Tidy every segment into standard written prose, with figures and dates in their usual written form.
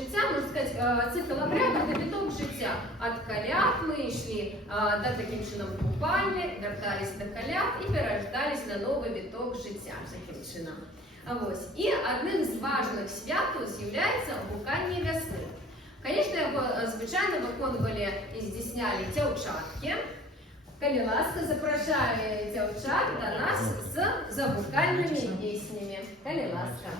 життя, можна сказати, цикл обряду – це віток життя. Від коляд ми йшли до таким чином купальні, вертались до коляд і перерождались на новий віток життя таким чином. Ось. І одним з важливих свят з'являється гукання весни. Звісно, його, звичайно, виконували і здійсняли дівчатки. Коли ласка, запрошую дівчат до нас з загукальними піснями. Коли ласка.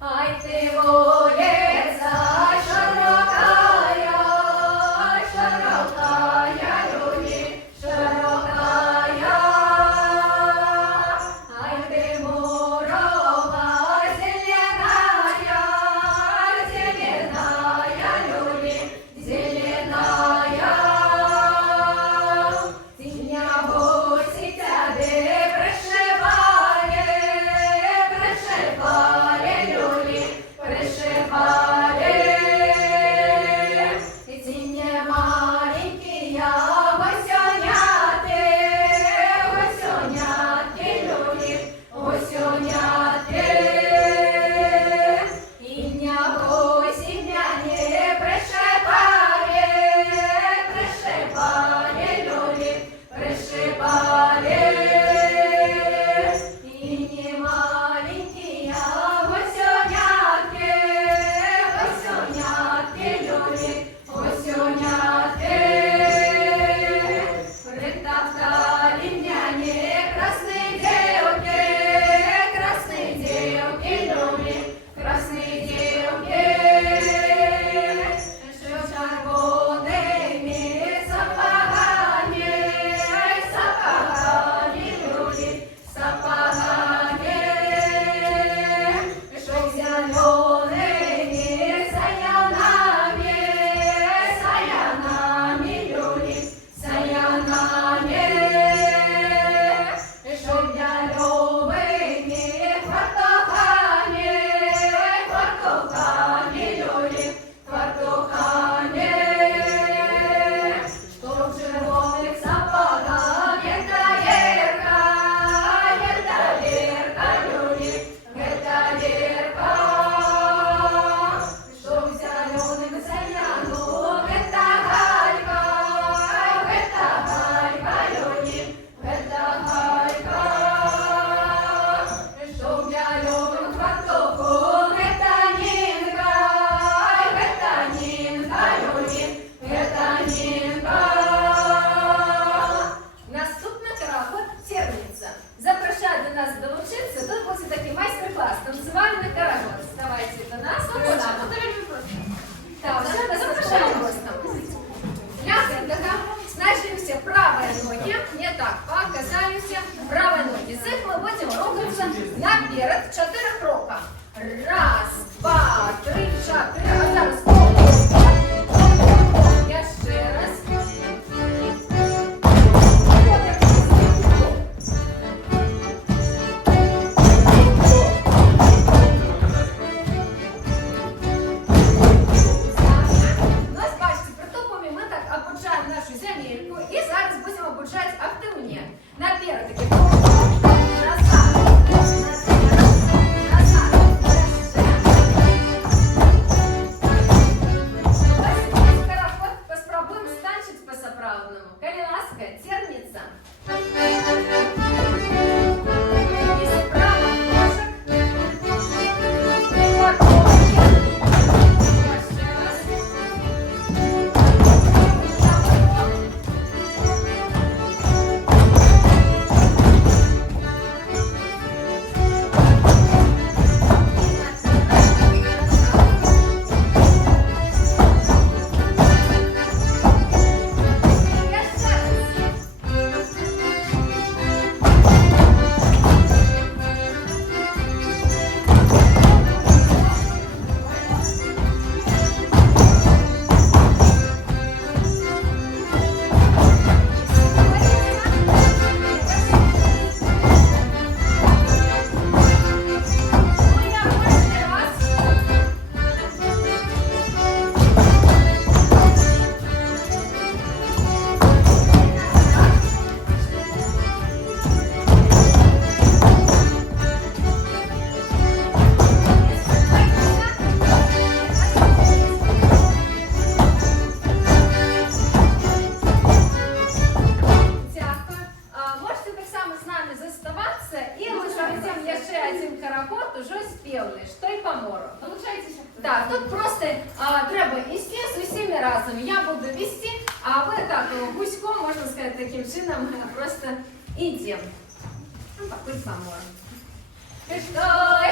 Ай ти вулиця широкая, люлі, широкая. Ай ти мурова зеленая, люлі, зеленая. Синя гусиця де пришиває, пришиває. нас долучиться, тут буде такий майстер-клас, танцювальний карагод. Вставайте до нас. Так, все, нас пожалуйста. Лягайте, снаживаемся правые ноги, не так, показались правые ноги. З цих ми будемо рухатися наперед 4 кроки. Раз, два, три, 4. А зараз я ще раз. Нашу земельку і зараз будемо обучати активні. Наперед таки назад, назад, караход поспробуем станчить по-соправдному. Коли ласка тернется. И справа ножек. Так, тут просто треба йти з усіма разом. Я буду вести, а ви так гуськом, можна сказати, таким чином просто йдемо. Ну, покуль поможем. Стой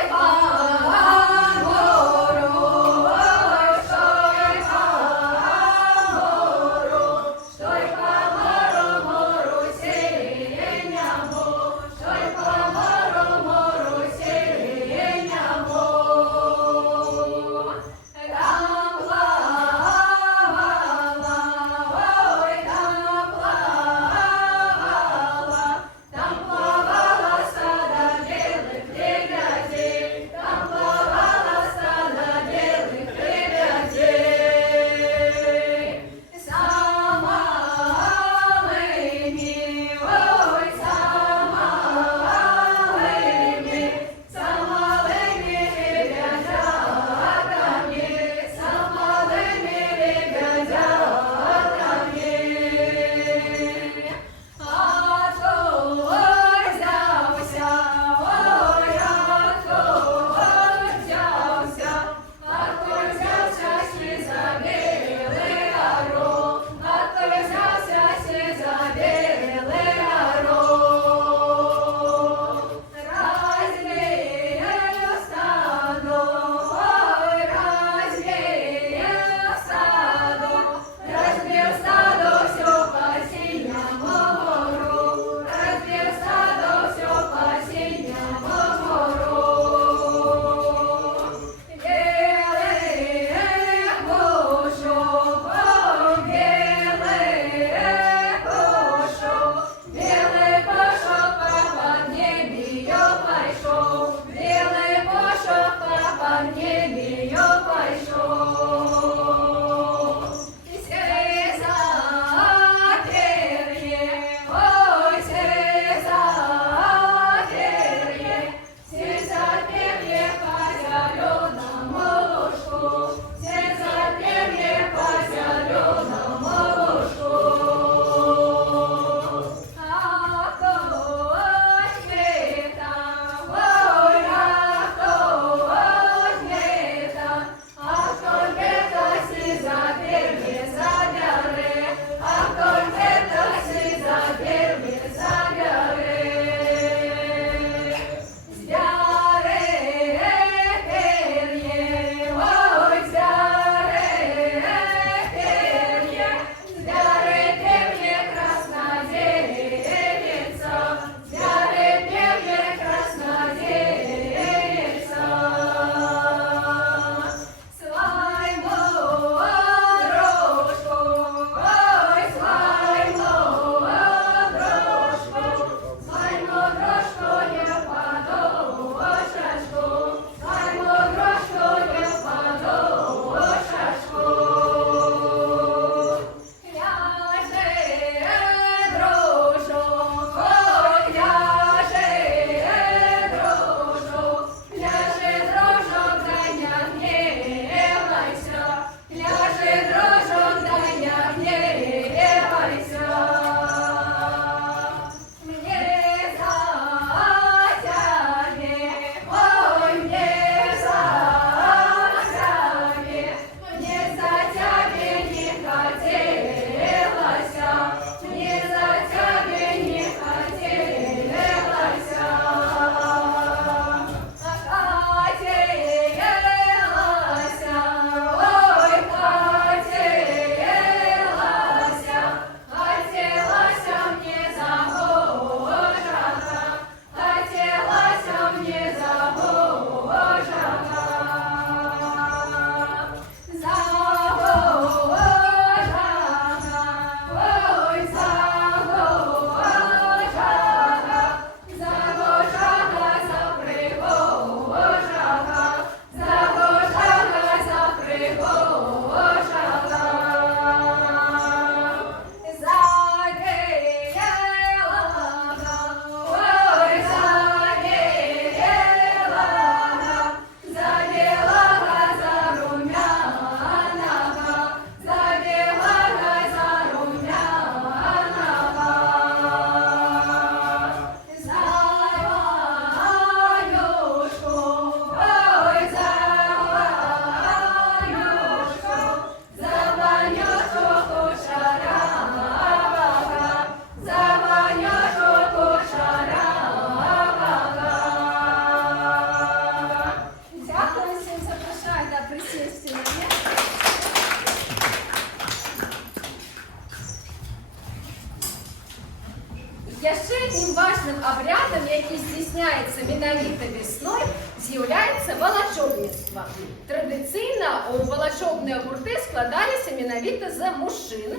святам, які здійсняються менавіта весною, з'являється волочобництво. Традиційно волочобні гурти складалися менавіта з мужчин.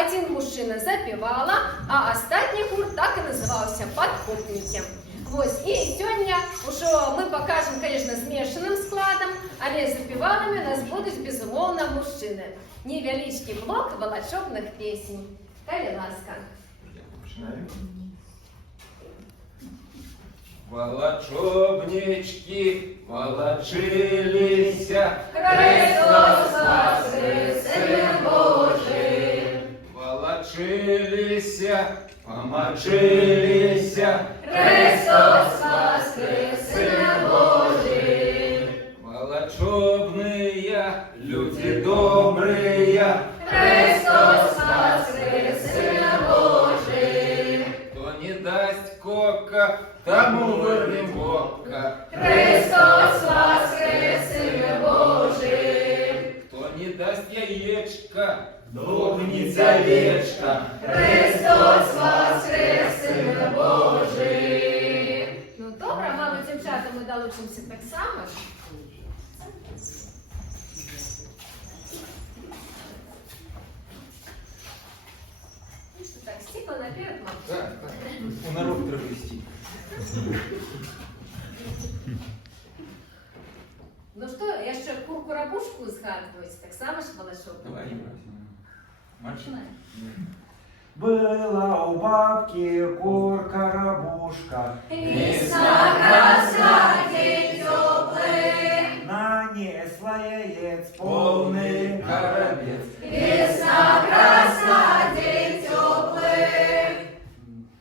Один мужчина запівала, а остатній гурт так і називався «Подкупники». Ось, і сьогодні ми покажемо, звісно, змішаним складом, але запівалами у нас будуть, безумовно, мужчини. Невеличкий блок волочобних пісень. Коли ласка. Волочобнички волочилися, Христос воскрес, Син Божий. волочилися, помочилися, Христос воскрес, Син Божий. волочобные люди добрые, Христос воскрес, Син Божий. кто не даст кока, тому вырвем бока. Христос воскрес, Син Божий. Кто не даст яєчка, довгнеться овечка. Христос воскрес, Син Божий. Ну добре, мабуть, дівчата, ми долучимося так само. Ну що так, стікло наперед, мабуть. Так, у народ треба вести. Ну що, я ще курку-рабушку згадуюсь, так само ж волошобна. Давай, Маршина. Была у бабки курка-рабушка, Весна красна, день теплый. нанесла яиц Полный полный коробец. Весна красна, день теплый.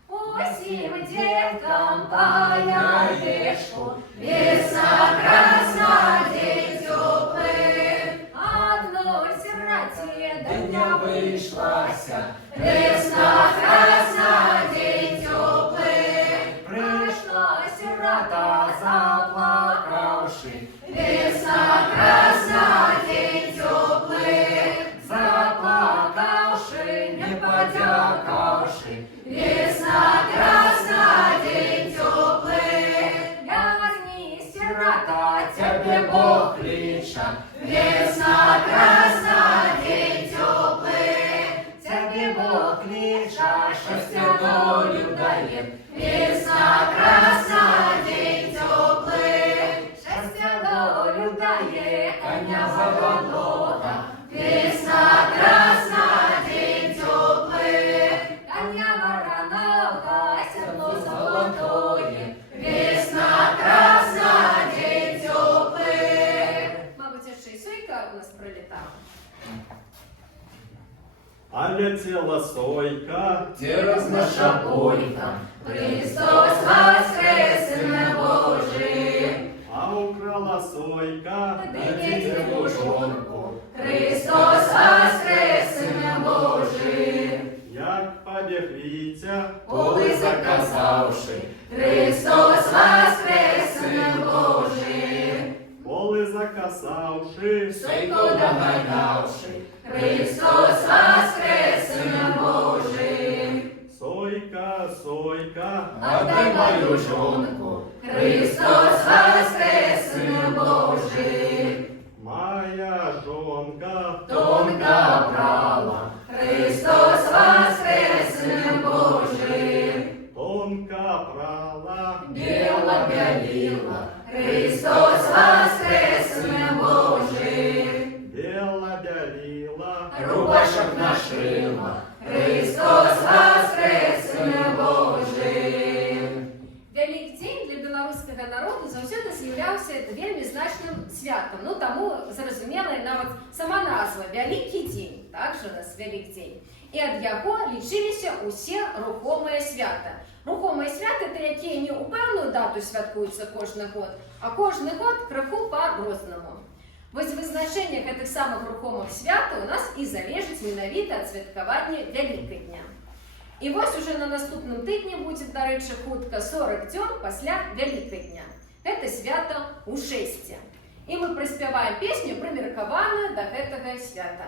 Усім діткам паяєшку, Весна красна, день теплый. одну сироті Дня вийшлася, Весна красна, день теплый. прийшла сирота, заплакавши. Весна красна, день теплый. Заплакавши, не подякавши, Весна красна, день теплый. верни, сирота, тебе Бог клича, Весна красна, день теплый. тебе Бог клича, щастя долю дає, Весна красна, день теплый. щастя долю дає, коня золотого, Весна красна, день теплый. коня вороного, сідло золотое. Весна красна, день теплый. Мабуть, ще й сойка у нас прилітала. А летела сойка, тераз наша бойка. Христос воскрес, Син Божий. а украла сойка, Дивіться девушонку. Христос воскрес, Син Божий. як побіг Вітя, Поли заказавши, Христос воскрес, Син Божий. поли закасавши, Сойку доганявши. Христос воскрес, Син Божий. сойка, сойка, Отдай мою жонку. Христос воскрес, Син Божий. моя жонка, Тонка брала. Христос воскрес, Син Божий. тонка прала, Біла бяліла. Христос воскрес, Син Божий. біла бяліла, Рубашок нашила. Христос воскрес, Син Божий. Великдень для белорусского народу завсёды з'являвся вельмі значним святом. Ну, тому зрозуміла навіть сама назва «Великий день». Також у нас Великдень. І від його лічилися усі рухомі свята. Рухомі свята – це які не у певну дату святкуються кожен год, а кожен год криху по-розному. Ось визначення цих самих рухомих свят у нас і залежить менавіта від святкування Великодня. І ось уже на наступному тижні буде, до речі, хутка 40 днів після Великодня. Це свято Ушестя. І ми приспіваємо пісню, примірковану до цього свята.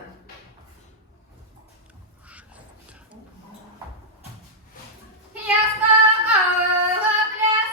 Я скакала, плясала,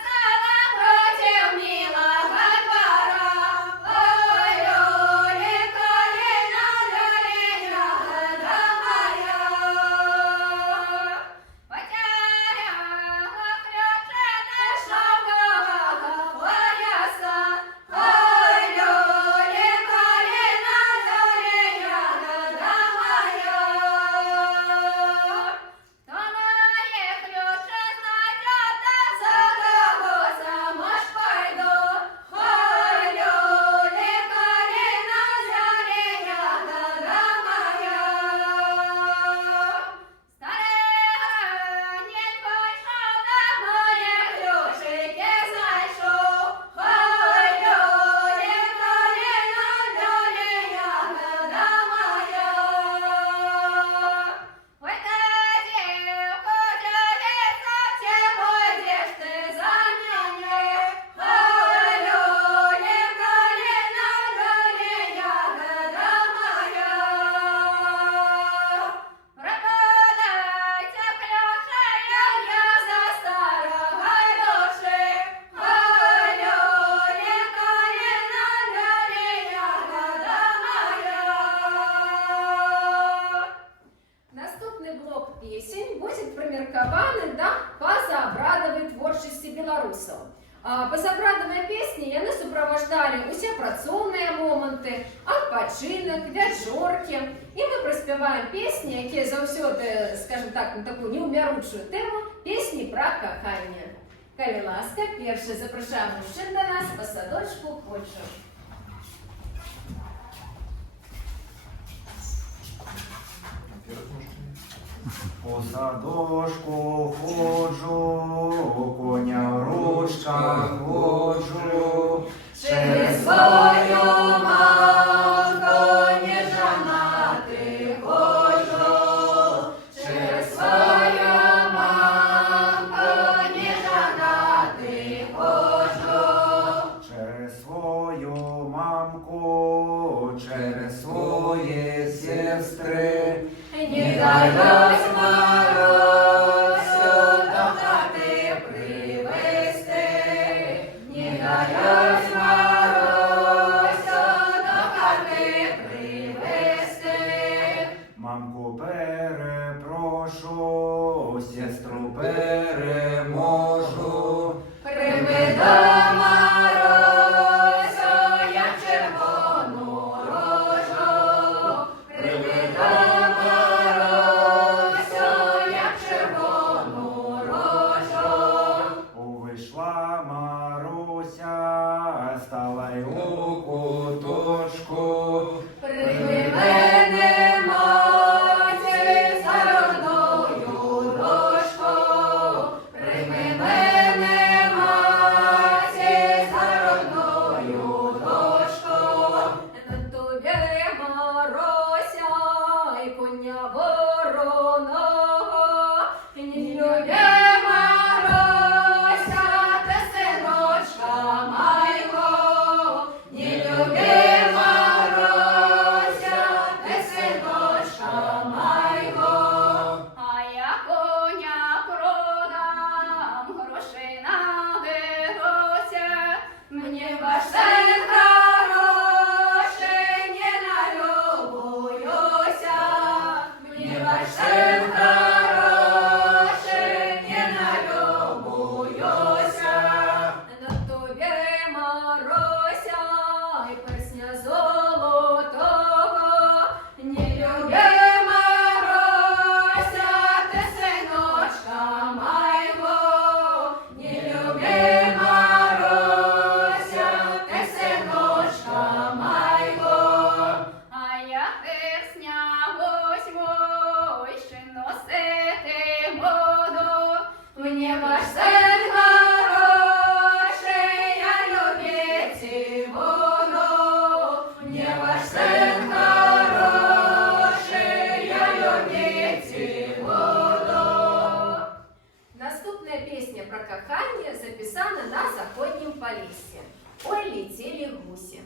беларусаў. Па забрадавай песні яны суправаждалі усе працоўныя моманты, адпачынак, вячоркі. І мы праспяваем песні, якія заўсёды, скажем так, на такую неўмяручую тэму, песні пра каханне. Калі ласка, першы запрашаем мужчын да нас па садочку ходжу. По садочку ходжу, коня в ручках воджу, Через свою мамку не жанати ходжу, через свою мамку не жанати ходжу, через свою мамку, через свої сестри. не дають Марусю до хати привезти, не дають Марусю до хати привезти. Мамку перепрошу, сестру переможу. Приведу Марусю, як червону рожу, приведу Марусю, як червону рожу. Увійшла Маруся, стала й у куточку. Прийми мене, маті, за родною дошку, прийми мене, маті, за родною дошку. На тобі Маруся і коня вороного, Не люби Маруся, те синочка майго, не люби Маруся, те синочка майго. А я коня продам, грошей наберуся, Мені ваш син хороший, не налюбуюся, мені ваш син хороший, не налюбуюся. на тобі Маруся і персня золотого. Не люби Маруся, ти синочка майго, не люби Маруся, ти синочка майго. а я персня возьму, і ще носити буду. Мені ваш син хороший, я любити буду. Мені ваш син хороший, я любити буду. Наступная песня про каханне записана на Заходнем Полесье. Ой, летели гуси.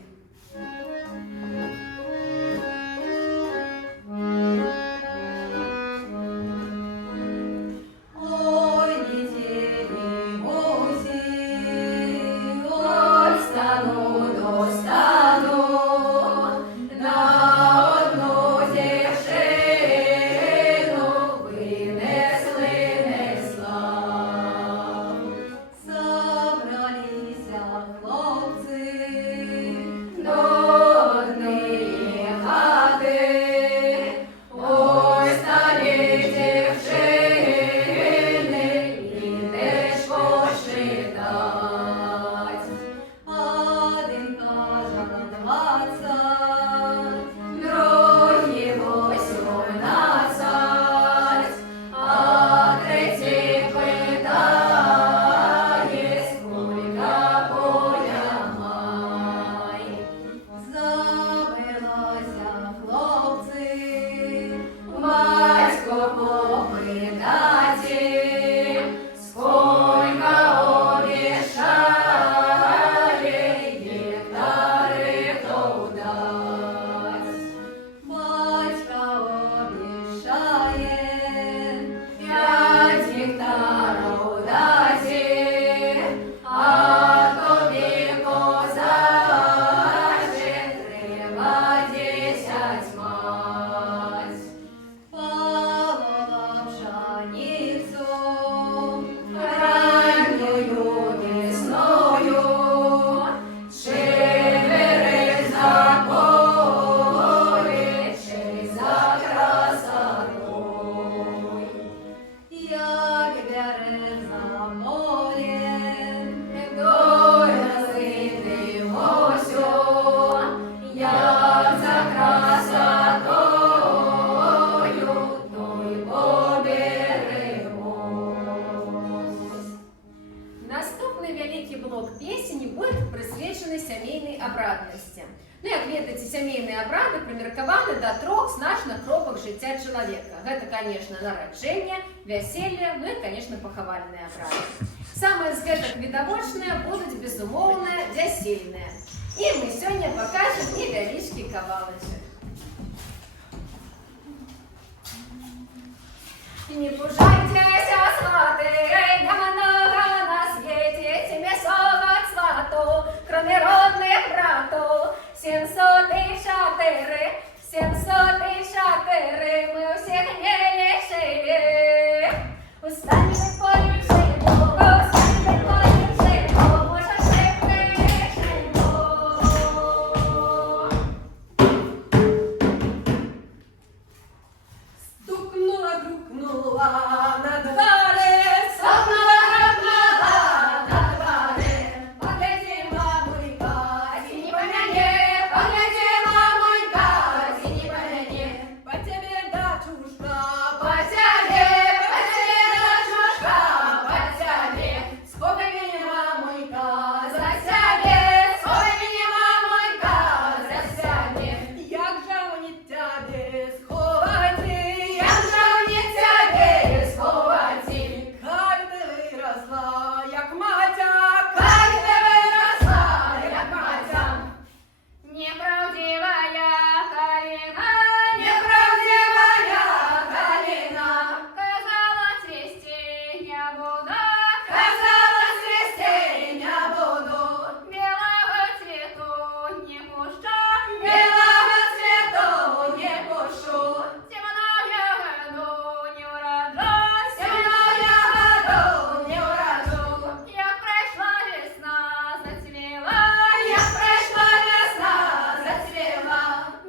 Ой, летели гуси, от стану до стану, на одну дівчину винесли несла. Собралися хлопці до однієї хати, ой, старі дівчини, ідеш пошитать. Один каже 20, другий 18, а третій питає, скільки поля май. Завелося хлопці, батько попитати, скільки обіцяє гектарів дать. Батько обіцяє 5 гектарів дати, а тобі козаче треба 10 мать. Полова пшеницю, раннюю великий блок песни будет присвячений сімейній обрадності. Ну, як ведаеце, сямейныя абрады прымеркаваны да 3 значных кропак жыцця чалавека. Гэта, конечно, нараджэнне, вяселле, ну і, конечно, пахавальныя абрады. Самыя з гэтых відавочныя будуць, безумоўна, вясельныя. І мы сёння пакажам невялічкі кавалачак. Не пужайцеся, сваты, нямнога на свеце, сім'ясовак свату, кроме родных брату. 704, мы у всех не лишили. Устали мы полюшимо, устали мы полюшимо, может, шепты лишимо. Стукнула, грюкнула на дворе, стукнула, грюкнула на дворе. Погляди, мамулька, не помяни, погляди, мамулька, не помяни. По тебе, дочушка, по тебе, дочушка, по тебе. Сховай меня, мамулька, за себе, сховай меня, мамулька, за себе. Як же мені тебе сховати, як же мені тебе сховати? Хай ти виросла, як матя, хай ти виросла, як матя. Неправдивая Калина, Неправдивая Калина, казала цвести не буду, казала цвести не буду. белого цвету не пущу, Белого цвету не пушу, темную году не урожусь, темную году не урожу. як пройшла весна, зацвела, Як прийшла весна, зацвіла,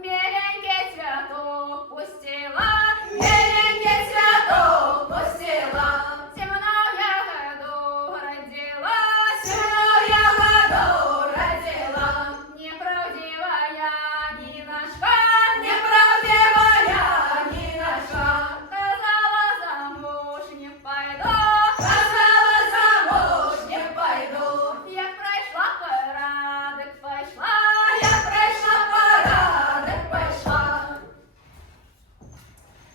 беленький цветок пустила, беленький цвіток пустила, темную году родилась, темную году родила. неправдивая Ниношка, Неправдивая Ниношка, сказала замуж не пойду, казала, замуж не пойду. як пройшла пора, так пошла, Як прийшла пора, так пішла.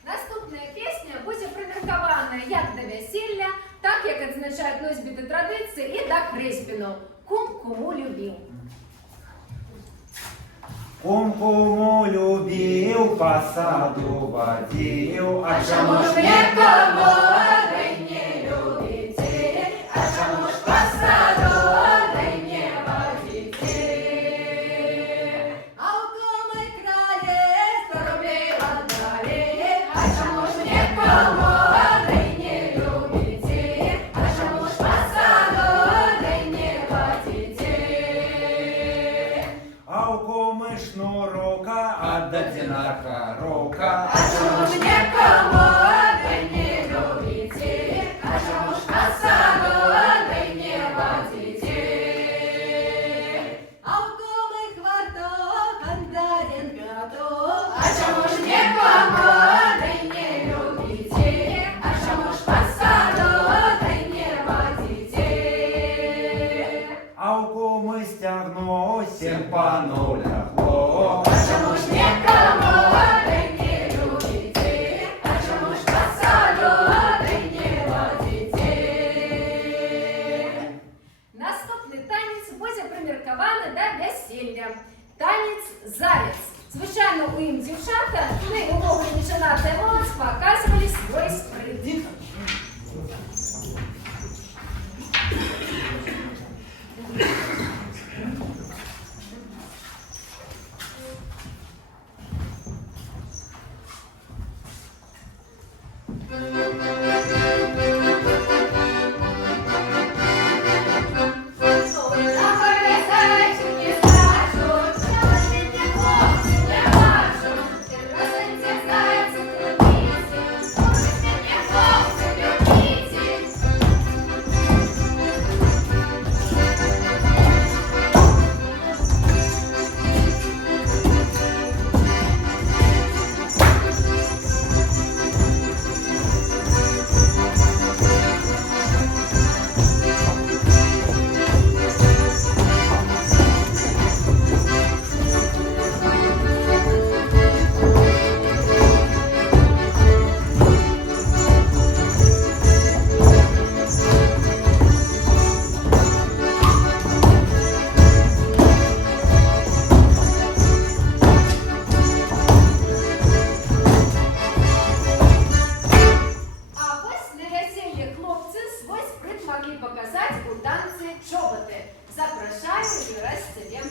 Наступна пісня буде приміркована як до весілля, так як відзначають носьбіти традиції і до хреспінов. Кум кому любив. Кум куму любив, по саду водил, а чому ж нікому ви не любите, а чому ж по саду ви не водите? А у кому кралі 100 рублей отдали, а чому ж нікому ви не любите, а чому ж по саду ви не водите? а у кумы шнурока, отдадена коровка, А чому ж нікому ви не любите, а чому ж по саду ви не водите? А у кому хваток, отдаден пяток, а чому ж нікому ви не любите, а чому ж по саду ви не водите? а у кумы стягно, 7 панов лягло, А чому ж нікому ви не любите, а чому ж по саду ви не водите? Наступний танець буде приміркований до весілля. Танець «Заяць». Звичайно, у їм дівчата, ну і умови неженатая молодь показували свій сприт. Ой, на горі зайчики скачуть, на літні хлопці не бачу. Ти красивці зайці, ти лисі, ой, літні хлопці себе.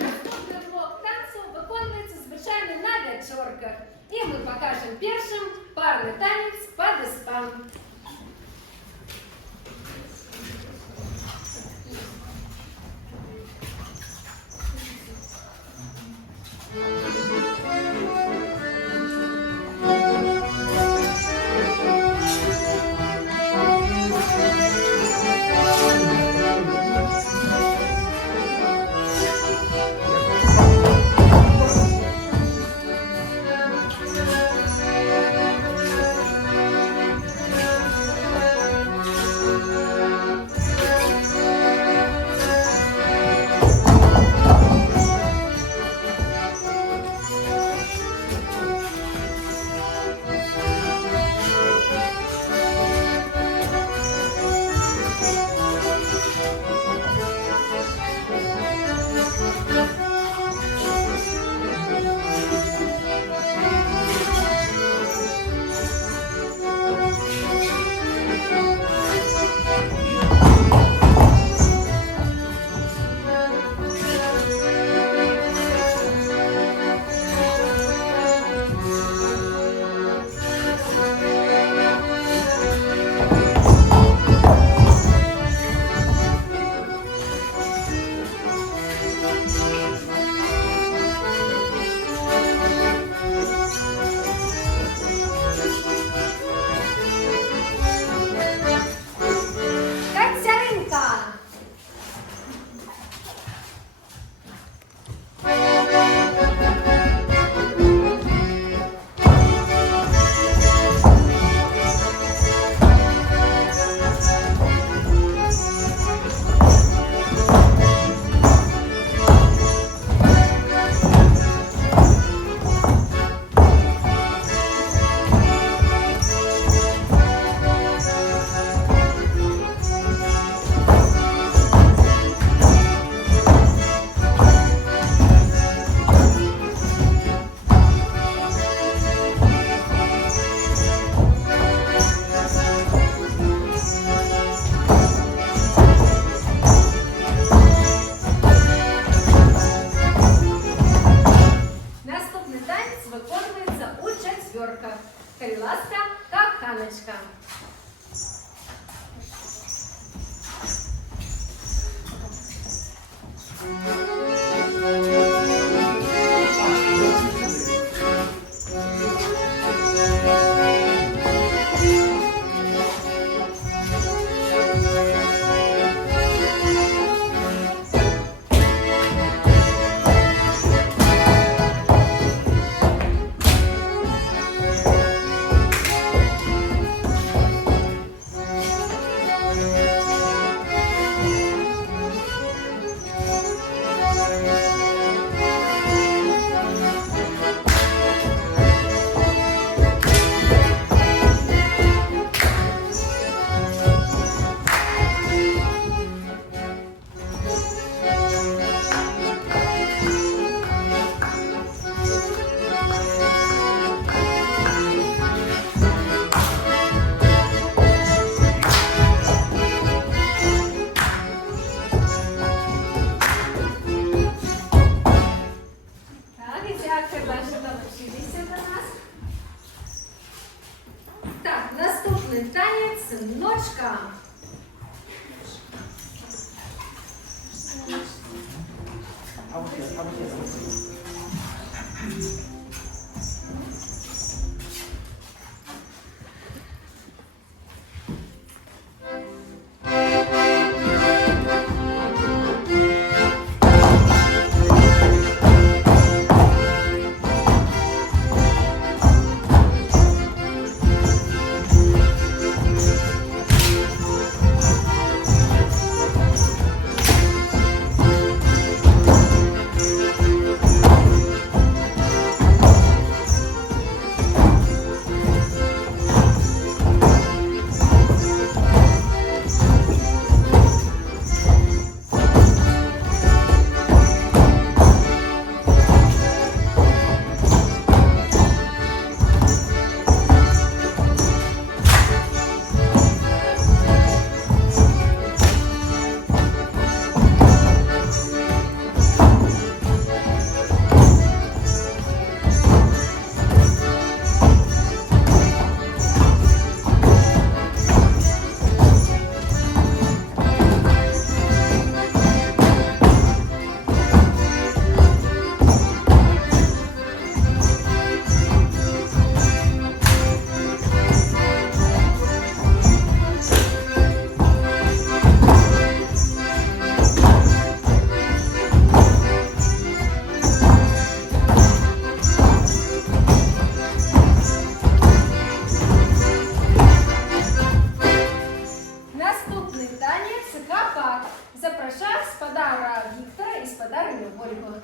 Наступний блок танцю виконується, звичайно, на вечорках. І ми покажемо першим парний танець «Падеспан». Кацяринка! Наступний танець виконується у четверках. Криласта каханочка. синочка. Наступний танець гапак. Запрошую спадара Віктора і спадариню Ольгу.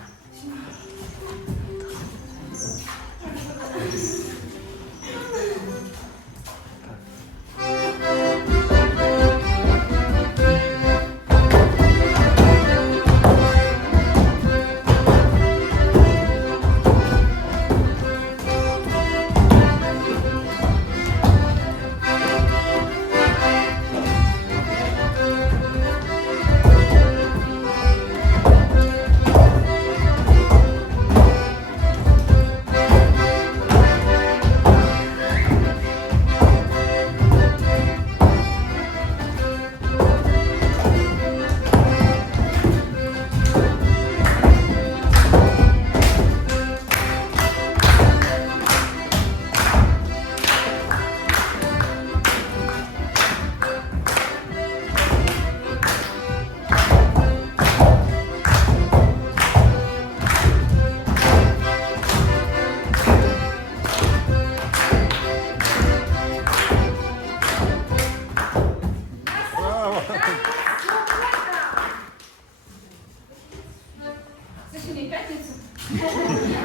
Зачем пятницу?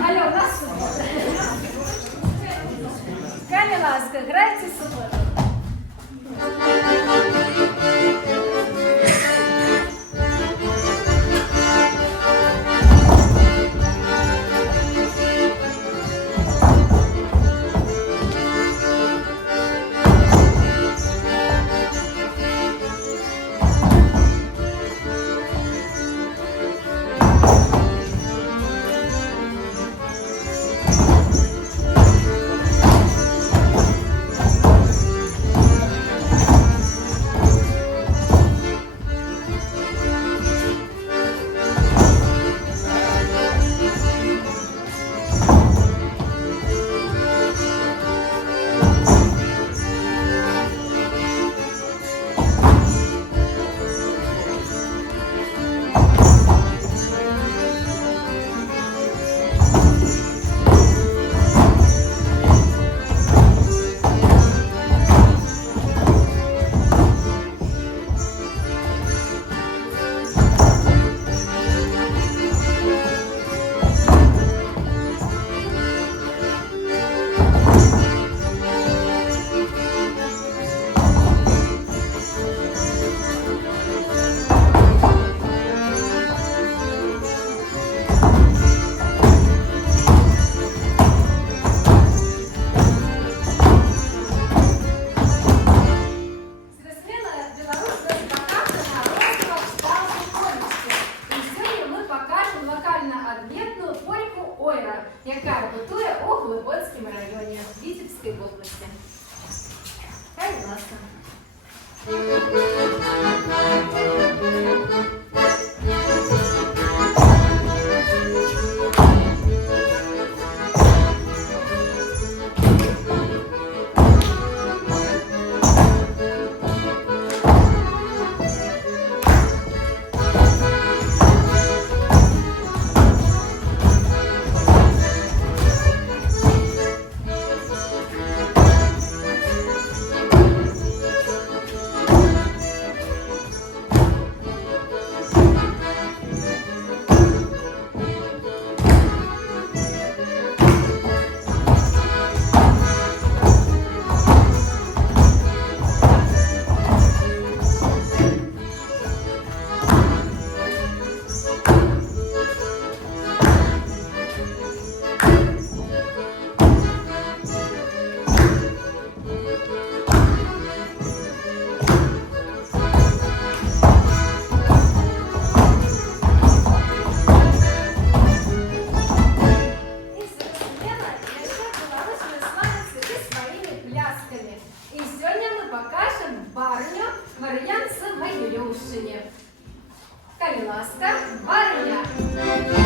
Алло, у нас суббота. Галя Ласка, играйте в субботу. народження. Калі ласка, Марія.